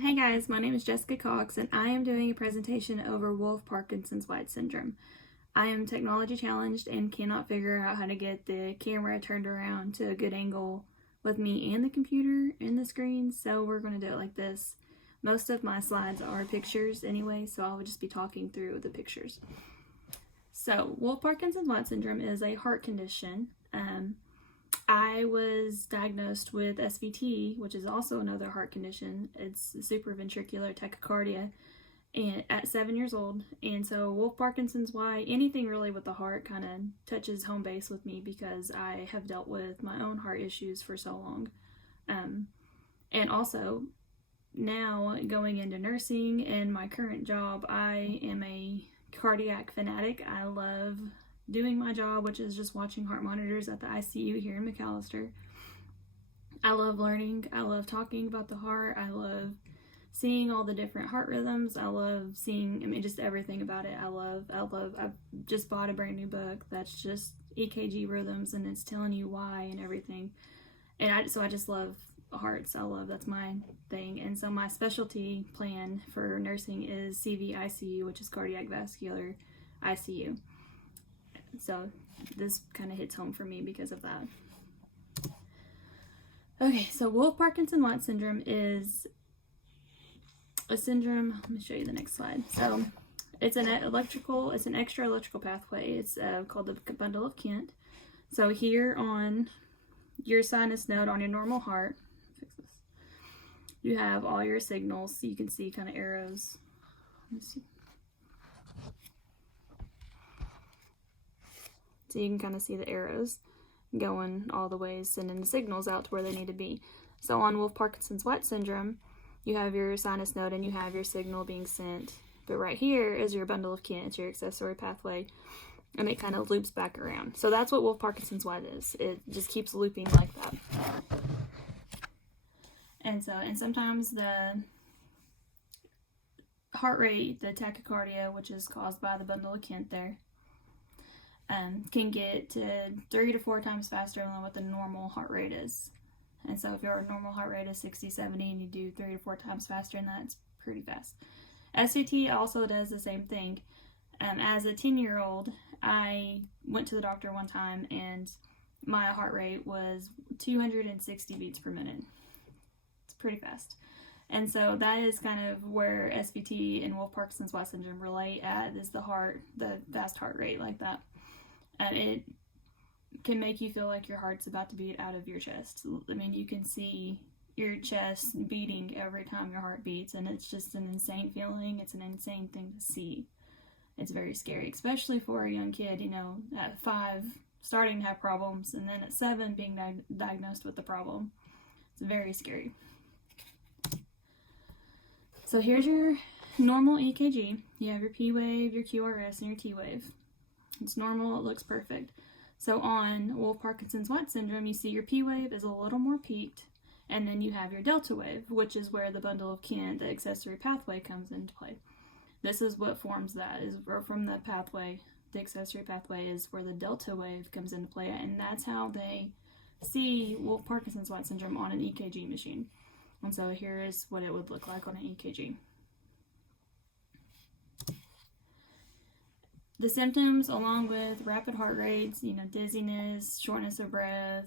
Hey guys, my name is Jessica Cox and I am doing a presentation over Wolff-Parkinson's-White syndrome. I am technology challenged and cannot figure out how to get the camera turned around to a good angle with me and the computer in the screen, so we're going to do it like this. Most of my slides are pictures anyway, so I'll just be talking through the pictures. So, Wolff-Parkinson's-White syndrome is a heart condition. I was diagnosed with SVT, which is also another heart condition. It's supraventricular tachycardia, and at 7 years old. And so Wolff-Parkinson's-White, anything really with the heart kind of touches home base with me because I have dealt with my own heart issues for so long. And also, now going into nursing and my current job, I am a cardiac fanatic. I love doing my job, which is just watching heart monitors at the ICU here in McAlester. I love learning. I love talking about the heart. I love seeing all the different heart rhythms. I love seeing, just everything about it. I've just bought a brand new book that's just EKG rhythms and it's telling you why and everything. And I just love hearts. That's my thing. And so my specialty plan for nursing is CV-ICU, which is cardiac vascular ICU. So this kind of hits home for me because of that. Okay, so Wolff-Parkinson-White syndrome is a syndrome. Let me show you the next slide. So it's an extra electrical pathway. It's called the bundle of Kent. So here on your sinus node on your normal heart, you have all your signals. So you can see kind of arrows. Let me see. So you can kind of see the arrows going all the ways, sending the signals out to where they need to be. So on Wolff-Parkinson's-White syndrome, you have your sinus node and you have your signal being sent. But right here is your bundle of Kent, it's your accessory pathway, and it kind of loops back around. So that's what Wolff-Parkinson's-White is. It just keeps looping like that. And sometimes the heart rate, the tachycardia, which is caused by the bundle of Kent there, can get to 3 to 4 times faster than what the normal heart rate is. And so if your normal heart rate is 60, 70 and you do 3 to 4 times faster than that, it's pretty fast. SVT also does the same thing. As a 10-year-old, I went to the doctor one time and my heart rate was 260 beats per minute. It's pretty fast. And so that is kind of where SVT and Wolff-Parkinson's-White syndrome relate at, is the fast heart rate like that. And it can make you feel like your heart's about to beat out of your chest. I mean, you can see your chest beating every time your heart beats, and it's just an insane feeling. It's an insane thing to see. It's very scary, especially for a young kid, at 5, starting to have problems, and then at 7, being diagnosed with the problem. It's very scary. So here's your normal EKG. You have your P wave, your QRS, and your T wave. It's normal, it looks perfect. So on Wolff-Parkinson's-White syndrome, you see your P wave is a little more peaked, and then you have your delta wave, which is where the bundle of Kent, the accessory pathway, comes into play. This is what forms that, from the pathway, the accessory pathway is where the delta wave comes into play, and that's how they see Wolff-Parkinson's-White syndrome on an EKG machine. And so here is what it would look like on an EKG. The symptoms, along with rapid heart rates, dizziness, shortness of breath,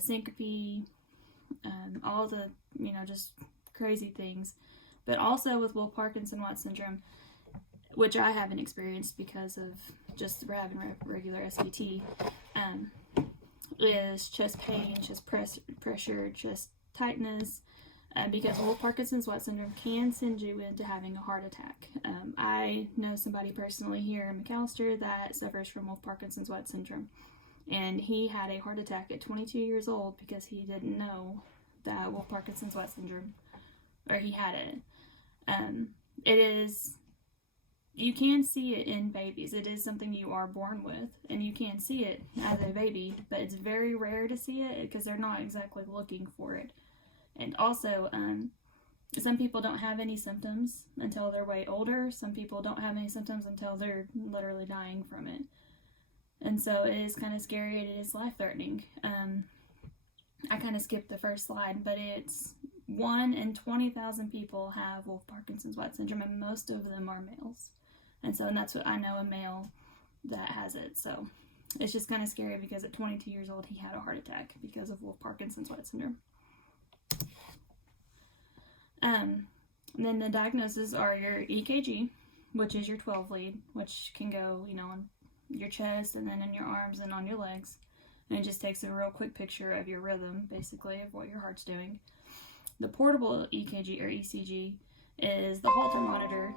syncope, all the, just crazy things. But also with Wolff-Parkinson-White syndrome, which I haven't experienced because of just having regular SVT, is chest pain, chest pressure, chest tightness, because Wolff-Parkinson's-White syndrome can send you into having a heart attack. I know somebody personally here in McAlester that suffers from Wolff-Parkinson's-White syndrome, and he had a heart attack at 22 years old because he didn't know that Wolff-Parkinson's-White syndrome, or he had it. You can see it in babies. It is something you are born with, and you can see it as a baby, but it's very rare to see it because they're not exactly looking for it. And also, some people don't have any symptoms until they're way older. Some people don't have any symptoms until they're literally dying from it. And so it is kind of scary and it is life-threatening. I kind of skipped the first slide, but it's 1 in 20,000 people have Wolff-Parkinson's-White syndrome, and most of them are males. And that's what I know, a male that has it. So it's just kind of scary because at 22 years old, he had a heart attack because of Wolff-Parkinson's-White syndrome. Then the diagnoses are your EKG, which is your 12 lead, which can go, on your chest and then in your arms and on your legs. And it just takes a real quick picture of your rhythm, basically, of what your heart's doing. The portable EKG or ECG is the Holter monitor.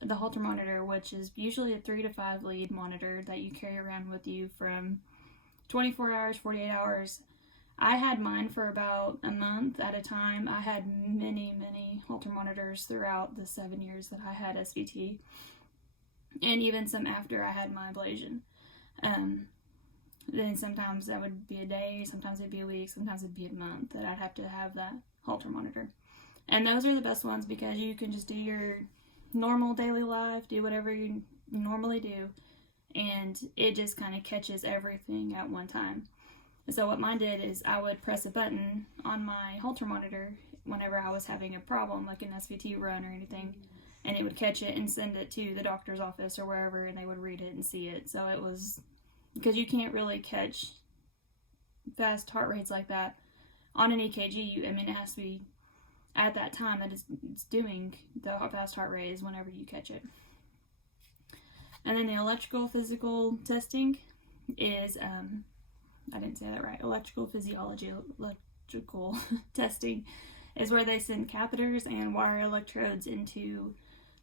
The Holter monitor, which is usually a 3 to 5 lead monitor that you carry around with you from 24 hours, 48 hours. I had mine for about a month at a time. I had many Holter monitors throughout the 7 years that I had SVT, and even some after I had my ablation. Then sometimes that would be a day, sometimes it'd be a week, sometimes it'd be a month that I'd have to have that Holter monitor. And those are the best ones because you can just do your normal daily life, do whatever you normally do, and it just kind of catches everything at one time. So what mine did is I would press a button on my Holter monitor whenever I was having a problem, like an SVT run or anything, and it would catch it and send it to the doctor's office or wherever, and they would read it and see it. So it was, because you can't really catch fast heart rates like that on an EKG. It has to be at that time that it's doing the fast heart rate is whenever you catch it. And then the electrical physical testing is, I didn't say that right, electrical testing is where they send catheters and wire electrodes into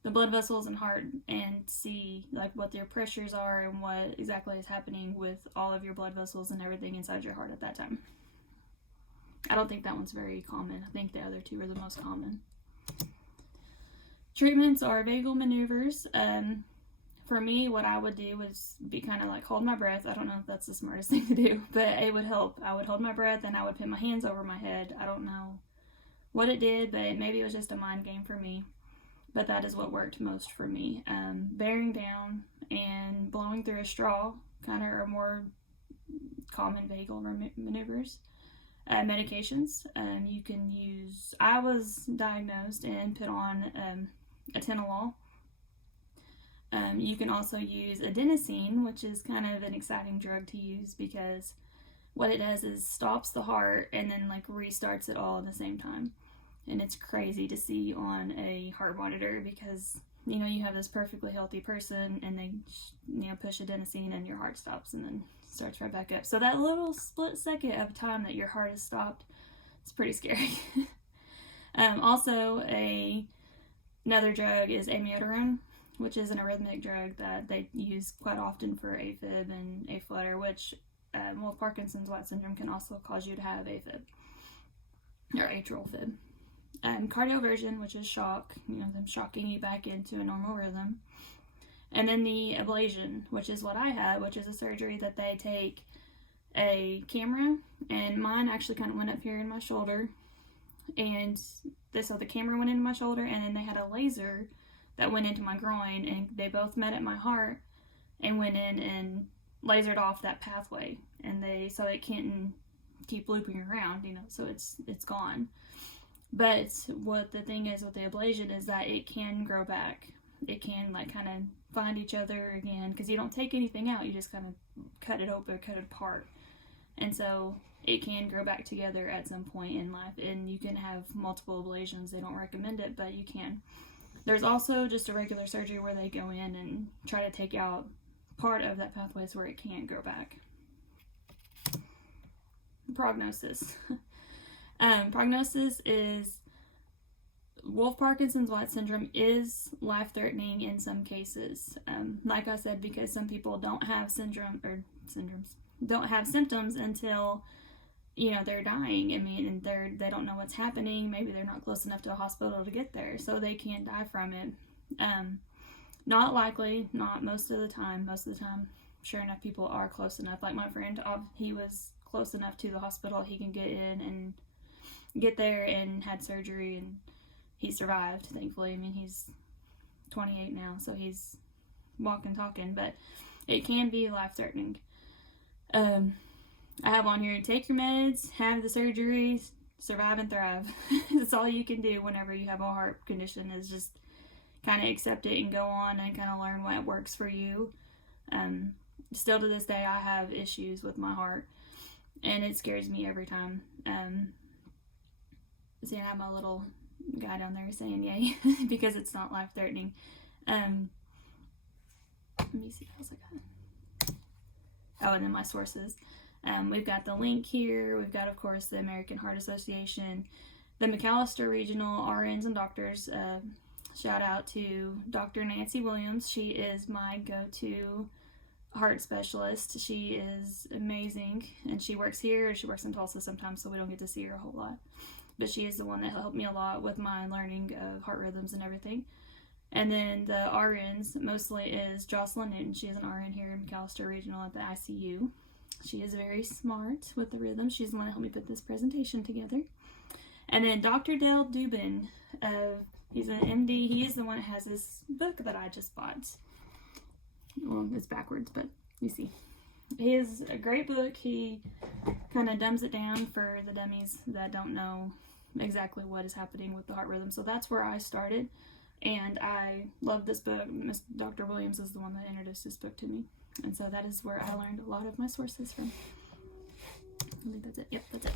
the blood vessels and heart and see what their pressures are and what exactly is happening with all of your blood vessels and everything inside your heart at that time. I don't think that one's very common. I think the other two are the most common. Treatments are vagal maneuvers. For me, what I would do was be kind of hold my breath. I don't know if that's the smartest thing to do, but it would help. I would hold my breath and I would put my hands over my head. I don't know what it did, but maybe it was just a mind game for me. But that is what worked most for me. Bearing down and blowing through a straw kind of are more common vagal maneuvers. Medications. You can use, I was diagnosed and put on atenolol. You can also use adenosine, which is kind of an exciting drug to use because what it does is stops the heart and then restarts it all at the same time. And it's crazy to see on a heart monitor because, you have this perfectly healthy person and they, push adenosine and your heart stops and then starts right back up. So that little split second of time that your heart has stopped, it's pretty scary. Also, another drug is amiodarone, which is an arrhythmic drug that they use quite often for AFib and aflutter, which Wolff-Parkinson's-White syndrome can also cause you to have AFib or atrial fib. Cardioversion, which is shock, them shocking you back into a normal rhythm. And then the ablation, which is what I had, which is a surgery that they take a camera, and mine actually kind of went up here in my shoulder, and so the camera went into my shoulder, and then they had a laser that went into my groin, and they both met at my heart and went in and lasered off that pathway, and so it can't keep looping around, so it's gone. But what the thing is with the ablation is that it can grow back. It can kind of find each other again because you don't take anything out, you just kind of cut it open, cut it apart, and so it can grow back together at some point in life. And you can have multiple ablations. They don't recommend it, but you can. There's also just a regular surgery where they go in and try to take out part of that pathway so where it can't grow back. Prognosis. Prognosis is Wolff-Parkinson's-White syndrome is life-threatening in some cases. Like I said, because some people don't have don't have symptoms until they're dying. And they don't know what's happening. Maybe they're not close enough to a hospital to get there, so they can die from it. Not likely, not most of the time. Most of the time, sure enough, people are close enough. Like my friend, he was close enough to the hospital he can get in and get there and had surgery, and he survived, thankfully. He's 28 now, so he's walking, talking, but it can be life-threatening. I have on here, take your meds, have the surgery, survive and thrive. That's all you can do whenever you have a heart condition, is just kind of accept it and go on and kind of learn what works for you. Still to this day, I have issues with my heart, and it scares me every time. See, I have my little guy down there saying yay because it's not life-threatening. Let me see what else I got. Oh, and then my sources. We've got the link here. We've got, of course, the American Heart Association, the McAllister Regional RNs and doctors. Shout out to Dr. Nancy Williams. She is my go-to heart specialist. She is amazing, and she works here. She works in Tulsa sometimes, so we don't get to see her a whole lot. But she is the one that helped me a lot with my learning of heart rhythms and everything. And then the RNs mostly is Jocelyn Newton. She is an RN here in McAllister Regional at the ICU. She is very smart with the rhythm. She's the one that helped me put this presentation together. And then Dr. Dale Dubin, he's an MD. He is the one that has this book that I just bought. Well, it's backwards, but you see. He is a great book. He kind of dumbs it down for the dummies that don't know exactly what is happening with the heart rhythm. So that's where I started, and I love this book. Dr. Williams is the one that introduced this book to me, and so that is where I learned a lot of my sources from. I think that's it. Yep, that's it.